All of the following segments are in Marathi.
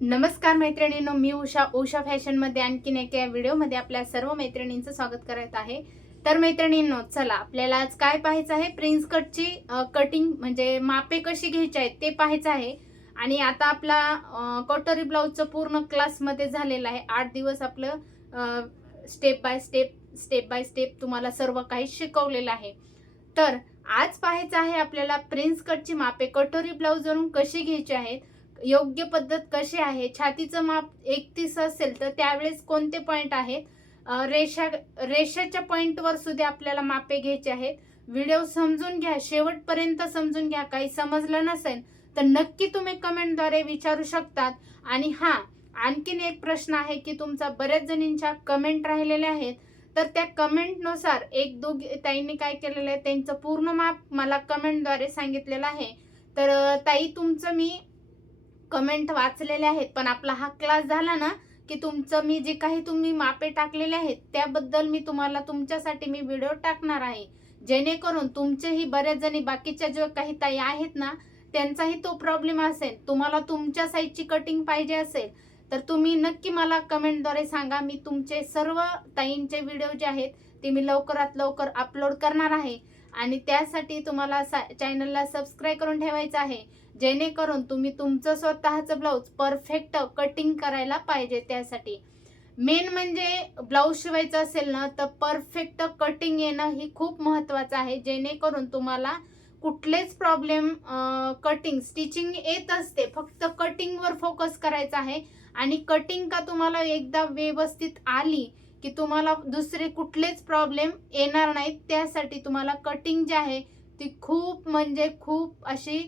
नमस्कार मैत्रिणींनो मी उषा उषा फॅशनमध्ये आणखीन एका व्हिडिओमध्ये आपल्या सर्व मैत्रिणींचं स्वागत करत आहे. तर मैत्रिणींनो चला आपल्याला आज काय पाहायचं आहे? प्रिन्स कटची कटिंग म्हणजे मापे कशी घ्यायची आहेत ते पाहायचं आहे. आणि आता आपला कटोरी ब्लाऊजचं पूर्ण क्लासमध्ये झालेलं आहे. आठ दिवस आपलं step by step step by step तुम्हाला सर्व काही शिकवलेलं आहे. तर आज पाहायचं आहे आपल्याला प्रिन्स कटची मापे कटोरी ब्लाऊजवरून कशी घ्यायची आहेत? योग्य पद्धत कशी आहे? छातीचं माप एकतीस असेल तर त्यावेळेस कोणते पॉईंट आहेत? रेषा रेषेच्या पॉईंटवर सुद्धा आपल्याला मापे घ्यायचे आहेत. व्हिडिओ समजून घ्या. शेवटपर्यंत समजून घ्या. काही समजलं नसेल तर नक्की तुम्ही कमेंटद्वारे विचारू शकतात. आणि हा आणखीन एक प्रश्न आहे की तुमचा बऱ्याच जणींच्या कमेंट राहिलेल्या आहेत. तर त्या कमेंटनुसार एक दोघ ताईंनी काय केलेलं आहे? त्यांचं पूर्ण माप मला कमेंटद्वारे सांगितलेलं आहे. तर ताई तुमचं मी कमेंट वाचलेले आहेत. पण आपला हा क्लास झाला ना की तुमचं मी जे काही तुम्ही मापे टाकलेले आहेत त्याबद्दल मी तुम्हाला तुमच्यासाठी मी व्हिडिओ टाकणार आहे. जेणेकरून तुमचेही बऱ्याच जणी बाकीच्या जे काही ताई आहेत ना त्यांचाही तो प्रॉब्लेम असेल. तुम्हाला तुमच्या साईजची कटिंग पाहिजे असेल तर तुम्ही नक्की मला कमेंटद्वारे सांगा. मी तुमचे सर्व ताईंचे व्हिडिओ जे आहेत ते मी लवकरात लवकर अपलोड करणार आहे. आणि त्यासाठी तुम्हाला चॅनलला सबस्क्राईब करून ठेवायचं आहे. जेणेकरून तुम्ही तुमचं स्वतःचं ब्लाऊज परफेक्ट कटिंग करायला पाहिजे त्यासाठी. मेन म्हणजे ब्लाऊज शिवायचं असेल ना तर परफेक्ट कटिंग येणं ही खूप महत्त्वाचं आहे. जेणेकरून तुम्हाला कुठलेच प्रॉब्लेम कटिंग स्टिचिंग येत असते. फक्त कटिंगवर फोकस करायचा आहे. आणि कटिंग का तुम्हाला एकदा व्यवस्थित आली की तुम्हाला दुसरे कुठलेच प्रॉब्लेम येणार नाहीत. त्यासाठी तुम्हाला कटिंग जी आहे ती खूप म्हणजे खूप अशी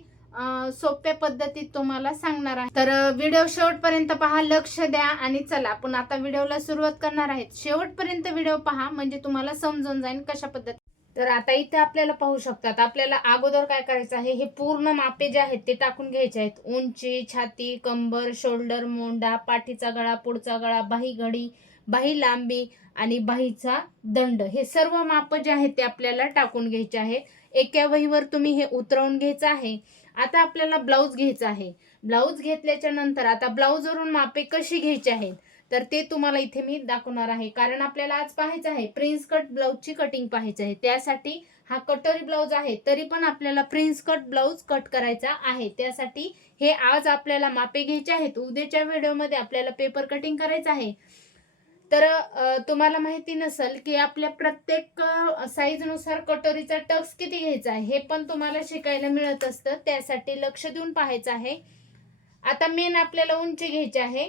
सोप्या पद्धतीत तुम्हाला सांगणार आहे. तर व्हिडिओ शेवटपर्यंत पहा लक्ष द्या आणि चला. आपण आता व्हिडिओला सुरुवात करणार आहेत. शेवटपर्यंत व्हिडिओ पहा म्हणजे तुम्हाला समजून जाईल कशा पद्धती तर आता इथे आपल्याला पाहू शकतात आपल्याला अगोदर काय करायचं आहे हे पूर्ण मापे जे आहेत ते टाकून घ्यायचे आहेत. उंची छाती कंबर शोल्डर मोंडा पाठीचा गळा पुढचा गळा बाही घडी बाही लांबी आणि बाहीचा दंड. हे सर्व माप जे आहेत ते आपल्याला टाकून घ्यायचे आहे. एका वहीवर तुम्ही हे उतरवून घ्यायचं आहे. आता आपल्याला ब्लाऊज घ्यायचा आहे. ब्लाऊज घेतल्याच्या नंतर आता ब्लाऊजवरून मापे कशी घ्यायची आहेत? तर ते तुम्हाला इथे मी दाखवणार आहे. कारण आपल्याला आज पाहायचं आहे प्रिन्स कट ब्लाऊजची कटिंग पाहायची आहे. त्यासाठी हा कटोरी ब्लाऊज आहे तरी पण आपल्याला प्रिन्स कट ब्लाऊज कट करायचा आहे. त्यासाठी हे आज आपल्याला मापे घ्यायचे आहेत. उद्याच्या व्हिडिओमध्ये आपल्याला पेपर कटिंग करायचं आहे. तर तुम्हाला माहिती नसेल की आपल्या प्रत्येक साईजनुसार कटोरीचा टक्स किती घ्यायचा आहे हे पण तुम्हाला शिकायला मिळत असतं. त्यासाठी लक्ष देऊन पाहायचं आहे. आता मेन आपल्याला उंची घ्यायची आहे.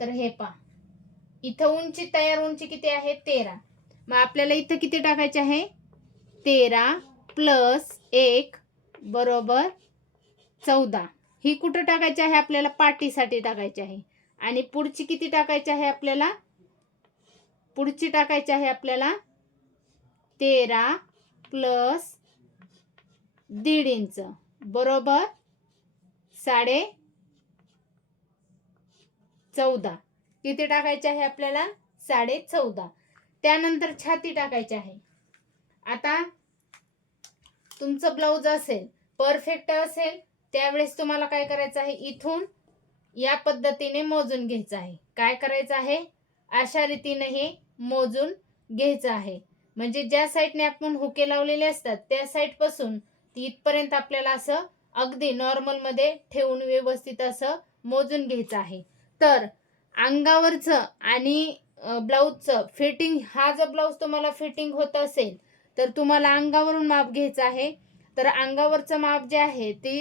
तर हे पहा. इथं उंची तयार उंची किती आहे? तेरा. मग आपल्याला इथं किती टाकायचे आहे? तेरा प्लस एक बरोबर चौदा. ही कुठं टाकायची आहे? आपल्याला पाटीसाठी टाकायची आहे. आणि पुढची किती टाकायची आहे आपल्याला? पुढची टाकायची आहे आपल्याला तेरा प्लस दीड इंच. बरोबर? साडे चौदा. किती टाकायचे आहे आपल्याला? साडे चौदा. त्यानंतर छाती टाकायची आहे. आता तुमचं ब्लाऊज असेल परफेक्ट असेल त्यावेळेस तुम्हाला काय करायचं आहे? इथून या पद्धतीने मोजून घ्यायचं आहे. काय करायचं आहे? अशा रीतीने हे मोजून घ्यायचं आहे. म्हणजे ज्या साईडने आपण हुके लावलेले असतात त्या साईडपासून ती इथपर्यंत आपल्याला असं अगदी नॉर्मलमध्ये ठेवून व्यवस्थित असं मोजून घ्यायचं आहे. तर अंगावरचं आणि ब्लाऊजचं फिटिंग हा जर ब्लाऊज तुम्हाला फिटिंग होत असेल तर तुम्हाला अंगावरून माप घ्यायचं आहे. तर अंगावरचं माप जे आहे ते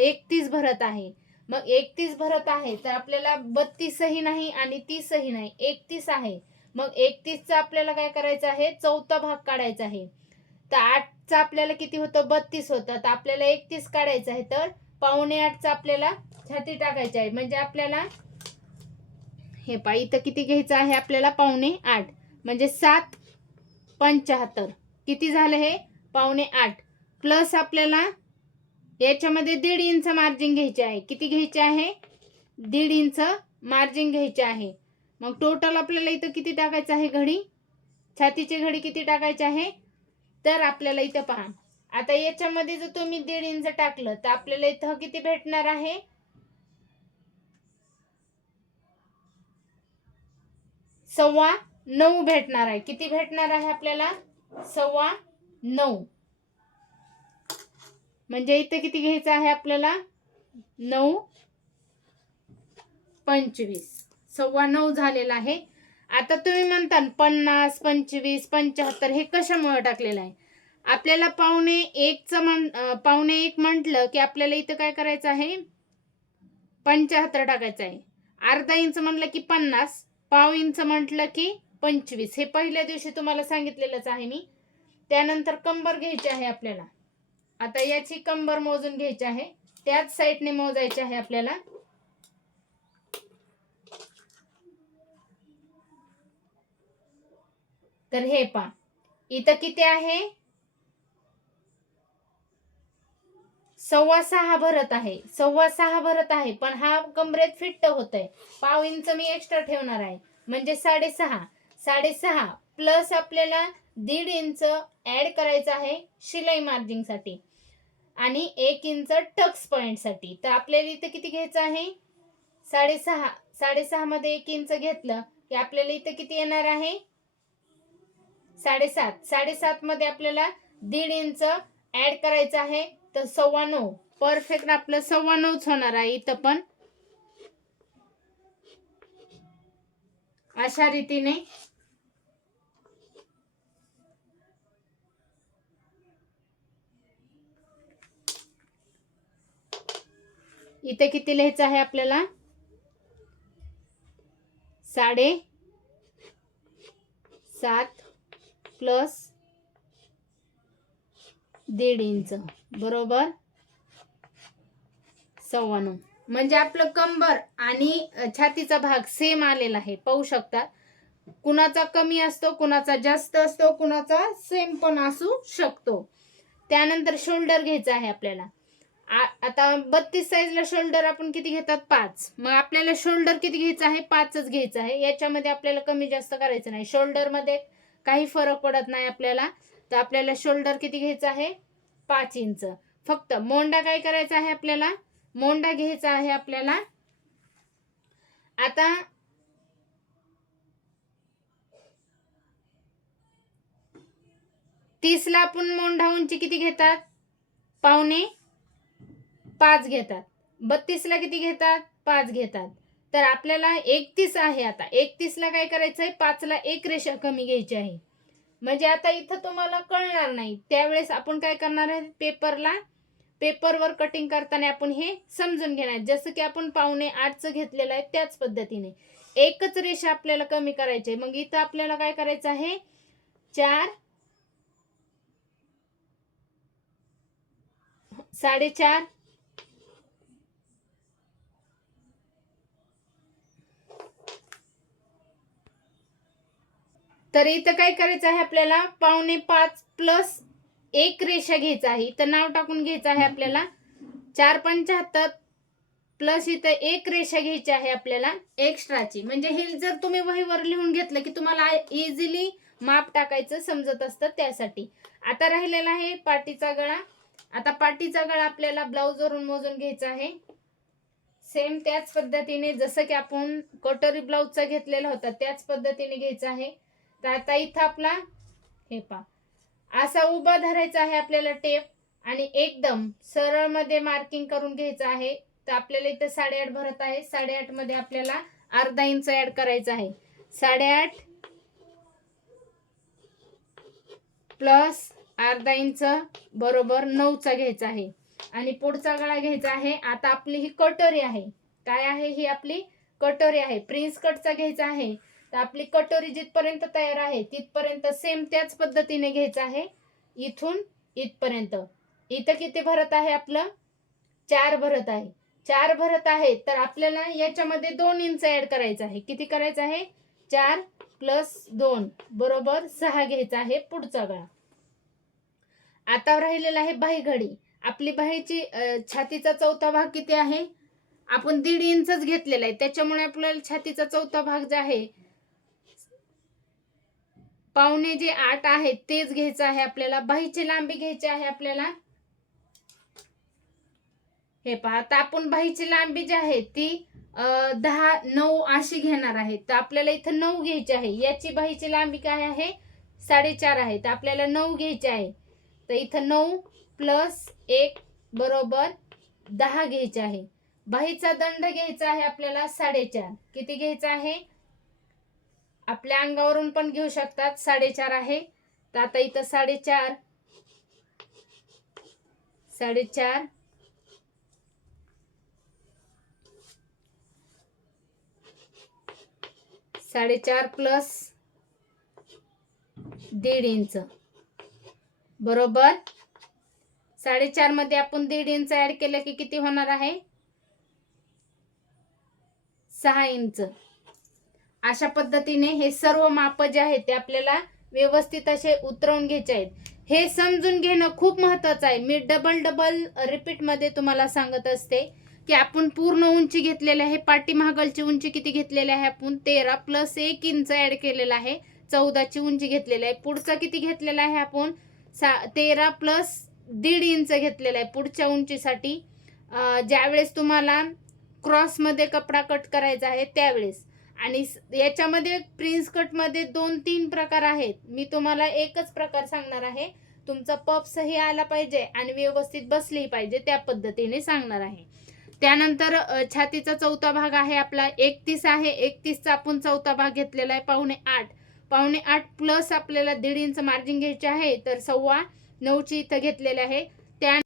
एकतीस भरत आहे. मग एकतीस भरत आहे तर आपल्याला बत्तीसही नाही आणि तीसही नाही एकतीस आहे. मग एकतीसचा आपल्याला काय करायचं आहे? चौथा भाग काढायचा आहे. तर आठचा आपल्याला किती होतं? बत्तीस होतं. तर आपल्याला एकतीस काढायचं आहे तर पावणे आठचा आपल्याला छाती टाकायची आहे. म्हणजे आपल्याला हे पा इथं किती घ्यायचं आहे? आपल्याला पावणे आठ. म्हणजे सात पंच्याहत्तर किती झालं हे? पावणे आठ. प्लस आपल्याला याच्यामध्ये दीड इंच मार्जिन घ्यायचे आहे. किती घ्यायचे आहे? दीड इंच मार्जिन घ्यायचे आहे. मग टोटल आपल्याला इथं किती टाकायचं आहे घडी? छातीची घडी किती टाकायची आहे? तर आपल्याला इथं पहा. आता याच्यामध्ये जर तुम्ही दीड इंच टाकलं तर आपल्याला इथं किती भेटणार आहे? सव्वा नऊ भेटणार आहे. किती भेटणार आहे आपल्याला? सव्वा नऊ. म्हणजे इथं किती घ्यायचं आहे आपल्याला? नऊ पंचवीस. सव्वा नऊ झालेला आहे. आता तुम्ही म्हणता ना, पन्नास पंचवीस पंच्याहत्तर हे कशामुळे टाकलेलं आहे? आपल्याला पावणे एकचं म्हण पावणे एक म्हटलं की आपल्याला इथं काय करायचं आहे? पंच्याहत्तर टाकायचं आहे. अर्धा इंच म्हटलं की पन्नास पाव इंच म्हटलं की पंचवीस. हे पहिल्या दिवशी तुम्हाला सांगितलेलंच आहे मी. त्यानंतर कंबर घ्यायची आहे आपल्याला. आता याची कंबर मोजून घ्यायची आहे. त्याच साईडने मोजायची आहे आपल्याला. तर हे पा इथं किती आहे? सव्वा सहा भरत आहे. सव्वा सहा भरत आहे पण हा कमरेत फिट्ट होत आहे पाव इंच मी एक्स्ट्रा ठेवणार आहे. म्हणजे साडेसहा. साडेसहा प्लस आपल्याला दीड इंच ऍड करायचं आहे शिलाई मार्जिंगसाठी साठी. आणि एक इंच टक्स पॉइंटसाठी. तर आपल्याला इथं किती घ्यायचं आहे? साडेसहा. साडेसहा मध्ये एक इंच घेतलं की आपल्याला इथं किती येणार आहे? साडेसात. साडेसात मध्ये आपल्याला दीड इंच ऍड करायचं आहे. तर सव्वा नऊ परफेक्ट आपलं सव्वा नऊच होणार आहे इथं पण. अशा रीतीने इथे किती लिहायचं आहे आपल्याला? साडे सात प्लस दीड इंच बरोबर? सव्वा नऊ म्हणजे आपलं कंबर आणि छातीचा भाग सेम आलेला आहे. पाहू शकता. कुणाचा कमी असतो कुणाचा जास्त असतो कुणाचा सेम पण असू शकतो. त्यानंतर शोल्डर घ्यायचा आहे आपल्याला. आता बत्तीस साईजला शोल्डर आपण किती घेतात? पाच. मग आपल्याला शोल्डर किती घ्यायचं आहे? पाचच घ्यायचं आहे. याच्यामध्ये आपल्याला कमी जास्त करायचं नाही. शोल्डरमध्ये काही फरक पडत नाही आपल्याला. तर आपल्याला शोल्डर किती घ्यायचं आहे? पाच इंच. फक्त मोंडा काय करायचा आहे आपल्याला? मोंडा घ्यायचा आहे आपल्याला. आता तीसला आपण मोंढा उंची किती घेतात? पावणे पाच घेतात. बत्तीसला किती घेतात? पाच घेतात. तर आपल्याला एकतीस आहे आता. एकतीसला काय करायचं आहे? पाचला एक रेषा कमी घ्यायची आहे. म्हणजे आता इथं तुम्हाला कळणार नाही. त्यावेळेस आपण काय करणार आहे? पेपरला पेपरवर कटिंग करताना आपण हे समजून घेणार. जसं की आपण पावणे आठचं घेतलेलं आहे त्याच पद्धतीने. एकच रेषा आपल्याला कमी करायची आहे. मग इथं आपल्याला काय करायचं आहे? चार साडेचार तर इथं काय करायचं आहे आपल्याला? पावणे पाच प्लस एक रेषा घ्यायचा आहे. इथं नाव टाकून घ्यायचं आहे आपल्याला. चार पंचाहत्तर प्लस इथं एक रेषा घ्यायची आहे आपल्याला एक्स्ट्राची म्हणजे हे जर तुम्ही वहीवर लिहून घेतलं की तुम्हाला इझिली माप टाकायचं समजत असतं त्यासाठी. आता राहिलेला आहे पाटीचा गळा. आता पाटीचा गळा आपल्याला ब्लाऊजवरून मोजून घ्यायचा आहे. सेम त्याच पद्धतीने जसं की आपण कटोरी ब्लाऊजचा घेतलेला होता त्याच पद्धतीने घ्यायचा आहे. तर आता इथं आपला हे पा असा उभा धरायचा आहे आपल्याला टेप आणि एकदम सरळमध्ये मार्किंग करून घ्यायचं आहे. तर आपल्याला इथं साडेआठ भरत आहे. साडेआठमध्ये आपल्याला अर्धा इंच ऍड करायचं आहे. साडेआठ प्लस अर्धा इंच बरोबर नऊचा घ्यायचा आहे. आणि पुढचा गळा घ्यायचा आहे. आता आपली ही कटोरी आहे. काय आहे ही आपली कटोरी आहे. प्रिन्स कटचा घ्यायचा आहे. तर आपली कटोरी जिथपर्यंत तयार आहे तिथपर्यंत सेम त्याच पद्धतीने घ्यायचं आहे. इथून इथपर्यंत. इथं किती भरत आहे आपलं? चार भरत आहे. चार भरत आहे तर आपल्याला याच्यामध्ये दोन इंच ऍड करायचं आहे. किती करायचं आहे? चार प्लस दोन. बरोबर सहा घ्यायचा आहे पुढचा गळा आता राहिलेला आहे बाहीघडी आपली बाहीची छातीचा चौथा भाग किती आहे? आपण दीड इंचच घेतलेला आहे. त्याच्यामुळे आपल्याला छातीचा चौथा भाग जो आहे पावणे जे आठ आहेत तेच घ्यायचं आहे आपल्याला. बाहीची लांबी घ्यायची आहे आपल्याला. हे पहा आता आपण बाहीची लांबी जी आहे ती दहा नऊ अशी घेणार आहे. तर आपल्याला इथं नऊ घ्यायची आहे. याची बाहीची लांबी काय आहे? साडेचार आहे. तर आपल्याला नऊ घ्यायची आहे. तर इथं नऊ प्लस एक बरोबर दहा घ्यायचे आहे. बाहीचा दंड घ्यायचा आहे आपल्याला साडेचार. किती घ्यायचा आहे? आपल्या अंगावरून पण घेऊ शकतात. साडेचार आहे. तर आता इथं साडेचार. साडेचार. साडेचार प्लस दीड इंच. बरोबर? साडेचारमध्ये आपण दीड इंच ऍड केलं की किती होणार आहे? सहा इंच. अशा पद्धतीने हे सर्व माप जे आहेत ते आपल्याला व्यवस्थित असे उतरवून घ्यायचे आहेत. हे समजून घेणं खूप महत्वाचं आहे. मी डबल डबल रिपीटमध्ये तुम्हाला सांगत असते की आपण पूर्ण उंची घेतलेली आहे पाठीमागलची उंची किती घेतलेली आहे आपण? तेरा प्लस एक इंच ॲड केलेला आहे. चौदाची उंची घेतलेली आहे. पुढचा किती घेतलेला आहे आपण? सा तेरा प्लस दीड इंच घेतलेला आहे पुढच्या उंचीसाठी. ज्यावेळेस तुम्हाला क्रॉसमध्ये कपडा कट करायचा आहे त्यावेळेस. आणि याच्यामध्ये प्रिन्स कटमध्ये दोन तीन प्रकार आहेत. मी तुम्हाला एकच प्रकार सांगणार आहे. तुमचा पप्सही आला पाहिजे आणि व्यवस्थित बसली पाहिजे त्या पद्धतीने सांगणार आहे. त्यानंतर छातीचा चौथा भाग आहे आपला. एकतीस आहे. एकतीसचा आपण चौथा भाग घेतलेला आहे. पावणे आठ. पावणे आठ प्लस आपल्याला दीड इंच मार्जिन घ्यायचे आहे तर सव्वा नऊची इथं घेतलेले आहे. त्या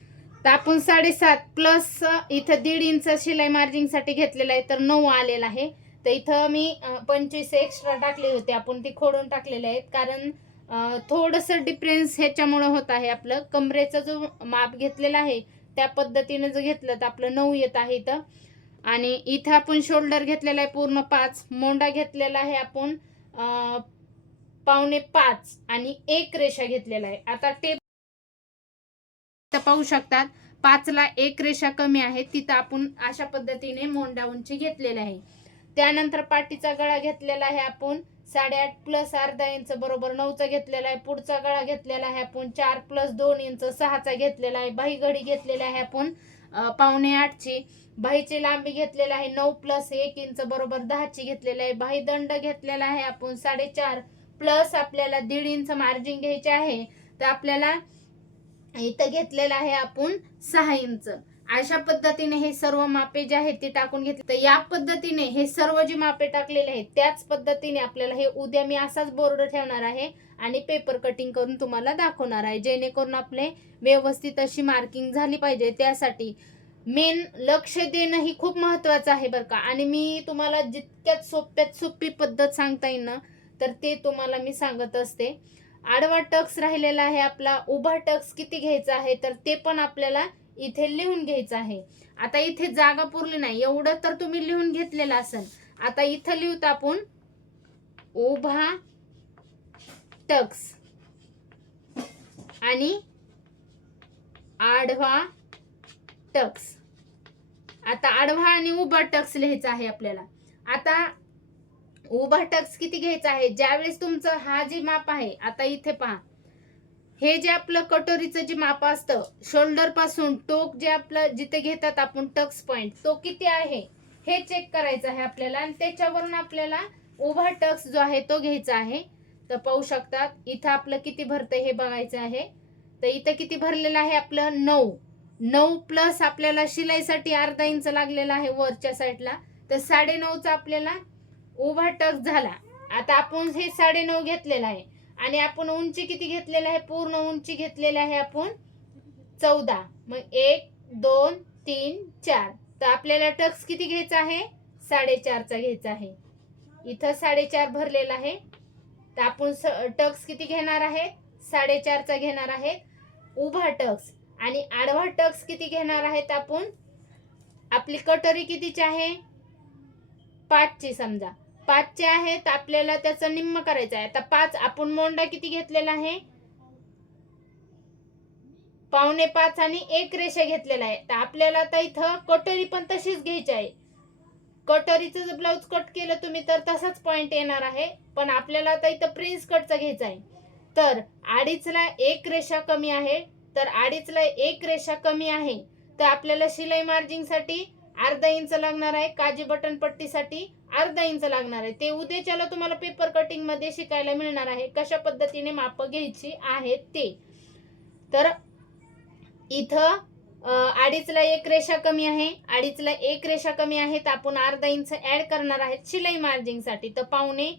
आपण साडेसात प्लस इथं दीड इंच शिलाई मार्जिनसाठी घेतलेलं आहे तर नऊ आलेला आहे. तर इथं मी पंचवीस एक्स्ट्रा टाकले होते. आपण ती खोडून टाकलेले आहेत. कारण थोडंसं डिफरन्स ह्याच्यामुळं होत आहे आपलं. कमरेचा जो माप घेतलेला आहे त्या पद्धतीने जर घेतलं तर आपलं नऊ येत आहे इथं. आणि इथं आपण शोल्डर घेतलेला आहे पूर्ण पाच. मोंडा घेतलेला आहे आपण पावणे पाच. आणि एक रेषा घेतलेला आहे. आता टेप पाहू शकतात. पाचला एक रेषा कमी आहे. तिथं आपण अशा पद्धतीने मोंडा उंची घेतलेली आहे. त्यानंतर पाठीचा गळा घेतलेला आहे आपण. साडेआठ प्लस अर्धा इंच बरोबर नऊचा घेतलेला आहे. पुढचा गळा घेतलेला आहे आपण. चार प्लस दोन इंच सहाचा घेतलेला आहे. बाही घडी घेतलेला आहे आपण पावणे आठची. बाहीची लांबी घेतलेला आहे नऊ प्लस एक इंच बरोबर दहाची घेतलेला आहे. बाही दंड घेतलेला आहे आपण साडेचार प्लस आपल्याला दीड इंच मार्जिन घ्यायचे आहे. तर आपल्याला इथं घेतलेलं आहे आपण सहा इंच अशा पद्धतीने हे सर्व मापे जे आहेत ते टाकून घेतले. तर या पद्धतीने हे सर्व जे मापे टाकलेले आहेत त्याच पद्धतीने आपल्याला हे उद्या मी असाच बोर्ड ठेवणार आहे आणि पेपर कटिंग करून तुम्हाला दाखवणार आहे. जेणेकरून आपले व्यवस्थित अशी मार्किंग झाली पाहिजे. त्यासाठी मेन लक्ष देणं ही खूप महत्वाचं आहे बरं का. आणि मी तुम्हाला जितक्यात सोप्यात सोपी पद्धत सांगता येईल ना तर ते तुम्हाला मी सांगत असते. आडवा टक्स राहिलेला आहे आपला उभा टक्स किती घ्यायचा आहे तर ते पण आपल्याला इथे लिहून घ्यायचं आहे. आता इथे जागा पुरली नाही. एवढं तर तुम्ही लिहून घेतलेलं असेल आता इथं लिहूत आपण उभा टक्स आणि आडवा टक्स. आता आडवा आणि उभा टक्स लिहायचा आहे आपल्याला. आता उभा टक्स किती घ्यायचा आहे? ज्यावेळेस तुमचं हा जे माप आहे आता इथे पहा. हे जे आपलं कटोरीचं जे माप असतं शोल्डरपासून टोक जे आपलं जिथे घेतात आपण टक्स पॉइंट तो किती आहे? हे चेक करायचं आहे आपल्याला आणि त्याच्यावरून आपल्याला उभा टक्स जो आहे तो घ्यायचा आहे. तर पाहू शकतात इथं आपलं किती भरतं हे बघायचं आहे. तर इथं किती भरलेलं आहे आपलं? नऊ. नऊ प्लस आपल्याला शिलाईसाठी अर्धा इंच लागलेला आहे वरच्या साईडला तर साडे नऊचा आपल्याला उभा टक्स झाला. आता आपण हे साडे नऊ घेतलेलं आहे. आणि आपण उंची किती घेतलेलं आहे? पूर्ण उंची घेतलेली आहे आपण चौदा. मग एक दोन तीन चार. तर आपल्याला टक्स किती घ्यायचा आहे? साडेचारचा घ्यायचा आहे. इथं साडेचार भरलेला आहे. तर आपण स टक्स किती घेणार आहे? साडेचारचा घेणार आहे. उभा टक्स आणि आडवा टक्स किती घेणार आहेत आपण? आपली कटोरी कितीची आहे? पाचची समजा. पाचचे आहेत आपल्याला त्याचं निम्म करायचं आहे. आता पाच आपण मोंडा किती घेतलेला आहे? पावणे पाच आणि एक रेषा घेतलेला आहे. तर आपल्याला आता इथं कटोरी पण तशीच घ्यायची आहे. कटोरीचं जर ब्लाऊज कट केलं तुम्ही तर तसाच पॉईंट येणार आहे. पण आपल्याला आता इथं प्रिन्स कटचा घ्यायचा आहे. तर अडीचला एक रेषा कमी आहे. तर अडीचला एक रेषा कमी आहे. तर आपल्याला शिलाई मार्जिंगसाठी अर्धा इंच लागणार आहे. काजी बटन पट्टीसाठी अर्धा इंच लागणार आहे. ते उद्याच्याला तुम्हाला पेपर कटिंगमध्ये शिकायला मिळणार आहे. कशा पद्धतीने माप घ्यायची आहेत ते. तर इथं अडीचला एक रेषा कमी आहे. अडीचला एक रेषा कमी आहे. तर आपण अर्धा इंच ऍड करणार आहेत शिलाई मार्जिंगसाठी तर पावणे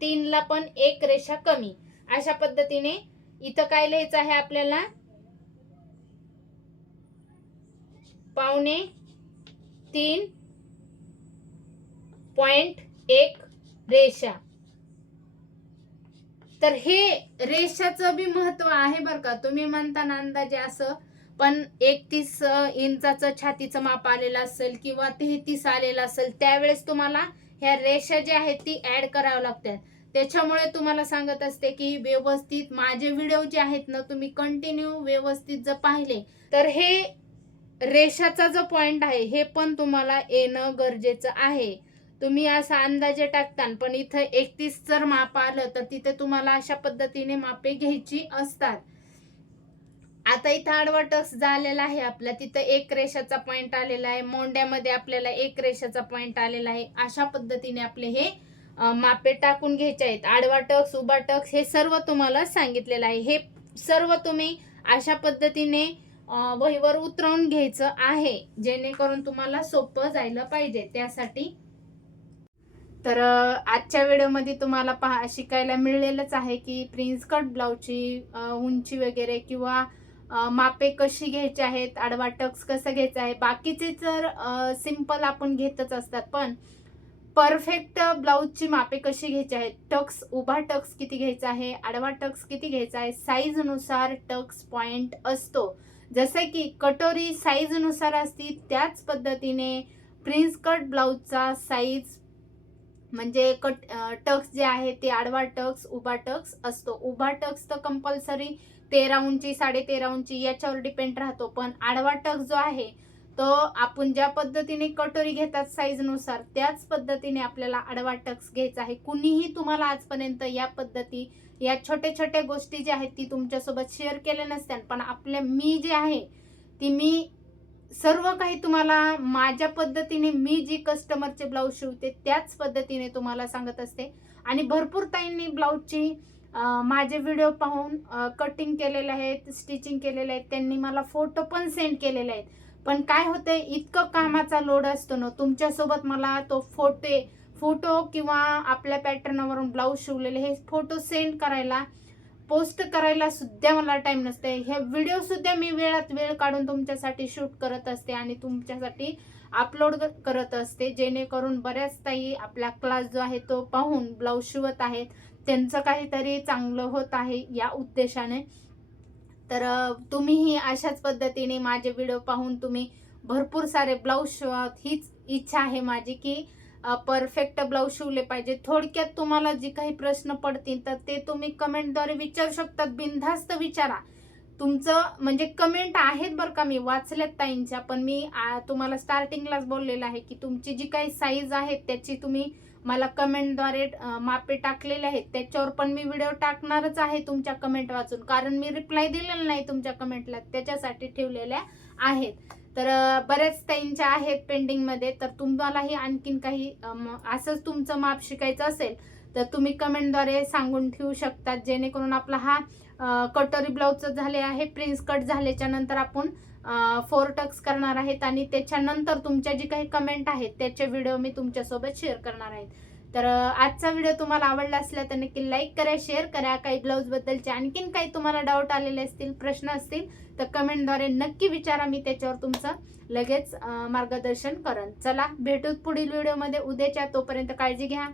तीनला पण एक रेषा कमी. अशा पद्धतीने इथं काय लिहायचं आहे आपल्याला? पावणे तीन पॉइंट एक रेषा. तर हे रेषाचं बी महत्त्व आहे बरं का. तुम्ही म्हणता ना अंदाजे असं पण एकतीस इंचाचं छातीचं माप आलेलं असेल किंवा तेहतीस आलेलं असेल त्यावेळेस तुम्हाला ह्या रेषा ज्या आहेत ती ऍड कराव्या लागतात. त्याच्यामुळे तुम्हाला सांगत असते की व्यवस्थित माझे व्हिडिओ जे आहेत ना तुम्ही कंटिन्यू व्यवस्थित जर पाहिले तर हे रेषाचा जो पॉइंट आहे हे पण तुम्हाला येणं गरजेचं आहे. तुम्ही असा अंदाजे टाकता पण इथं एकतीस जर माप आलं तर तिथे तुम्हाला अशा पद्धतीने मापे घ्यायची असतात. आता इथं आडवा टक्स झालेला आहे आपला. तिथं एक रेषाचा पॉइंट आलेला आहे. मोंड्यामध्ये आपल्याला एक रेषाचा पॉइंट आलेला आहे. अशा पद्धतीने आपले हे मापे टाकून घ्यायचे आहेत. आडवा टक्स उभा टक्स हे सर्व तुम्हाला सांगितलेलं आहे. हे सर्व तुम्ही अशा पद्धतीने वहीवर उतरवून घ्यायचं आहे. जेणेकरून तुम्हाला सोपं जायला पाहिजे. त्यासाठी तर आजच्या व्हिडिओमध्ये तुम्हाला पहा शिकायला मिळलेलंच आहे की प्रिन्स कट ब्लाऊजची उंची वगैरे किंवा मापे कशी घ्यायची आहेत आडवा टक्स कसं घ्यायचं आहे बाकीचे तर सिंपल आपण घेतच असतात. पण परफेक्ट ब्लाऊजची मापे कशी घ्यायची आहेत टक्स उभा टक्स किती घ्यायचा आहे आडवा टक्स किती घ्यायचा आहे साईजनुसार टक्स पॉइंट असतो. जसं की कटोरी साईजनुसार असती त्याच पद्धतीने प्रिन्स कट ब्लाऊजचा साईज म्हणजे कट टक्स जे आहे ते आडवा टक्स उभा टक्स असतो. उभा टक्स तर कंपल्सरी तेरा उंची साडे तेरा उंची याच्यावर डिपेंड राहतो. पण आडवा टक्स जो आहे तो आपण ज्या पद्धतीने कटोरी घेतात साईजनुसार त्याच पद्धतीने आपल्याला आडवा टक्स घ्यायचा आहे. कुणीही तुम्हाला आजपर्यंत या पद्धती या छोट्या छोट्या गोष्टी ज्या आहेत ती तुमच्यासोबत शेअर केल्या नसत्या पण आपल्या मी जे आहे ती मी सर्व काही तुम्हाला माझ्या पद्धतीने मी जी कस्टमरचे ब्लाऊज शिवते त्याच पद्धतीने तुम्हाला सांगत असते. आणि भरपूर ताईंनी ब्लाऊजची माझे व्हिडिओ पाहून कटिंग केलेले आहेत स्टिचिंग केलेले आहेत त्यांनी मला फोटो पण सेंड केलेले आहेत. पण काय होतंय इतकं कामाचा लोड असतो ना तुमच्यासोबत मला तो फोटे फोटो किंवा आपल्या पॅटर्नवरून ब्लाऊज शिवलेले हे फोटो सेंड करायला पोस्ट करायला सुद्धा मला टाइम नसते. हे व्हिडिओ सुद्धा मी वेळात वेळ काढून तुमच्यासाठी शूट करत असते आणि तुमच्यासाठी अपलोड करत असते. जेणेकरून बऱ्याच ताई आपला क्लास जो आहे तो पाहून ब्लाऊज शिवत आहेत. त्यांचं काहीतरी चांगलं होत आहे या उद्देशाने. तर तुम्हीही अशाच पद्धतीने माझे व्हिडिओ पाहून तुम्ही भरपूर सारे ब्लाऊज शिवा. हीच इच्छा आहे माझी की परफेक्ट ब्लाऊज शिवले पाहिजे. थोडक्यात तुम्हाला जे काही प्रश्न पडतील तर ते तुम्ही कमेंटद्वारे विचारू शकतात. बिनधास्त विचारा. तुमचं म्हणजे कमेंट आहेत बरं का मी वाचल्यात ताईंच्या पण मी तुम्हाला स्टार्टिंगलाच बोललेलं आहे की तुमची जी काही साईज आहेत त्याची तुम्ही मला कमेंटद्वारे मापे टाकलेले आहेत. त्याच्यावर पण मी व्हिडिओ टाकणारच आहे तुमच्या कमेंट वाचून. कारण मी रिप्लाय दिलेला नाही तुमच्या कमेंटला त्याच्यासाठी ठेवलेल्या आहेत. तर बऱ्याच ताईंच्या आहेत पेंडिंगमध्ये. तर तुम्हालाही आणखीन काही असंच तुमचं माप शिकायचं असेल तर तुम्ही कमेंटद्वारे सांगून ठेवू शकतात. जेणेकरून आपला हा कटोरी ब्लाऊजचं झाले आहे प्रिन्स कट झाल्याच्यानंतर आपण फोर टक्स करणार आहेत आणि त्याच्यानंतर तुमच्या जी काही कमेंट आहेत त्याचे व्हिडिओ मी तुमच्यासोबत शेअर करणार आहेत. तर आजचा व्हिडिओ तुम्हाला आवडला असला तर नक्की लाईक करा शेअर करा. काही ब्लाऊजबद्दलचे आणखीन काही तुम्हाला डाऊट आलेले असतील प्रश्न असतील तर कमेंटद्वारे नक्की विचारा. मी त्याच्यावर तुमचं लगेच मार्गदर्शन करेन. चला भेटूत पुढील व्हिडिओमध्ये. उद्याच्या तोपर्यंत काळजी घ्या.